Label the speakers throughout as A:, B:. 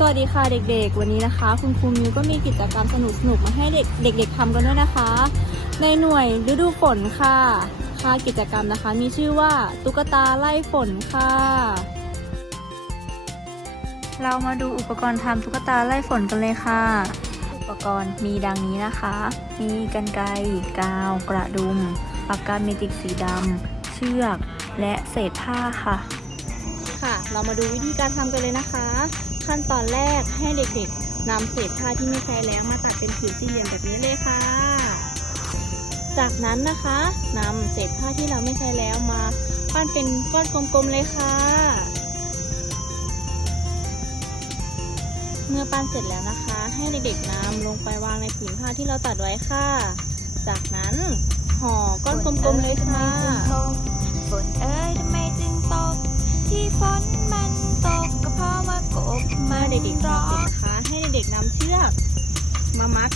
A: สวัสดีค่ะเด็กๆ วันนี้นะคะ คุณครูมิวก็มีกิจกรรมสนุกๆมาให้เด็กเด็กๆทำกันด้วยนะคะ ในหน่วยฤดูฝนค่ะ ค่ะกิจกรรมนะคะ มีชื่อว่าตุ๊กตาไล่ฝนค่ะ เรามาดูอุปกรณ์ทำตุ๊กตาไล่ฝนกันเลยค่ะ อุปกรณ์มีดังนี้นะคะ มีกันไกรกาว กระดุมปากกาเมจิกสีดำเชือก และเศษผ้าค่ะ ค่ะ เรามาดูวิธีการทำกันเลยนะคะ ขั้นตอนแรกให้เด็กๆนำเศษผ้าที่ไม่ใช้แล้วมาตัดเป็นผิวสี่เหลี่ยมแบบนี้เลยค่ะ จากนั้นนะคะนำเศษผ้าที่เราไม่ใช้แล้วมาปั้นเป็นก้อนกลมๆเลยค่ะ เมื่อปั้นเสร็จแล้วนะคะ ให้เด็กๆนำลงไปวางในผืนผ้าที่เราตัดไว้ค่ะ จากนั้นห่อก้อนกลมๆเลยค่ะ
B: เด็
A: กๆทำเสร็จนะคะ ให้เด็กๆนำเชือกมามัด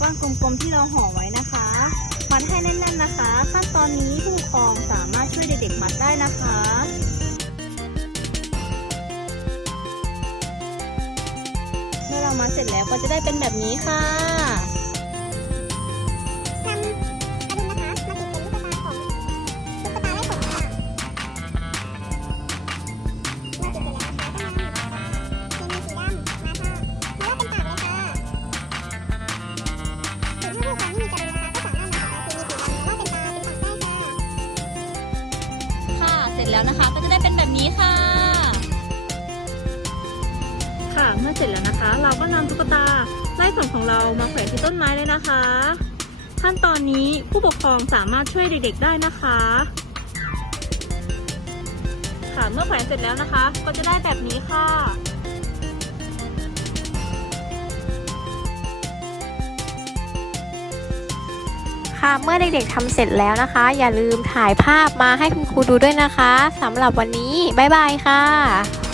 A: ก้อนกลมๆที่เราห่อไว้นะคะมัดให้แน่นๆนะคะ ขั้นตอนนี้ผู้ปกครองสามารถช่วยเด็กๆมัดได้นะคะเมื่อเรามัดเสร็จแล้วก็จะได้เป็นแบบนี้ค่ะ ร็จแล้วนะคะ ก็จะได้เป็นแบบนี้ค่ะ ค่ะเมื่อเสร็จแล้วนะคะ เราก็นำตุ๊กตาไล่ฝนของเรามาแขวนที่ต้นไม้เลยนะคะ ขั้นตอนนี้ผู้ปกครองสามารถช่วยเด็กๆได้นะคะ ค่ะเมื่อแขวนเสร็จแล้วนะคะ ก็จะได้แบบนี้ค่ะ
B: ค่ะ เมื่อเด็กๆทำเสร็จแล้วนะคะ อย่าลืมถ่ายภาพมาให้คุณครูดูด้วยนะคะสำหรับวันนี้ บ๊ายบายค่ะ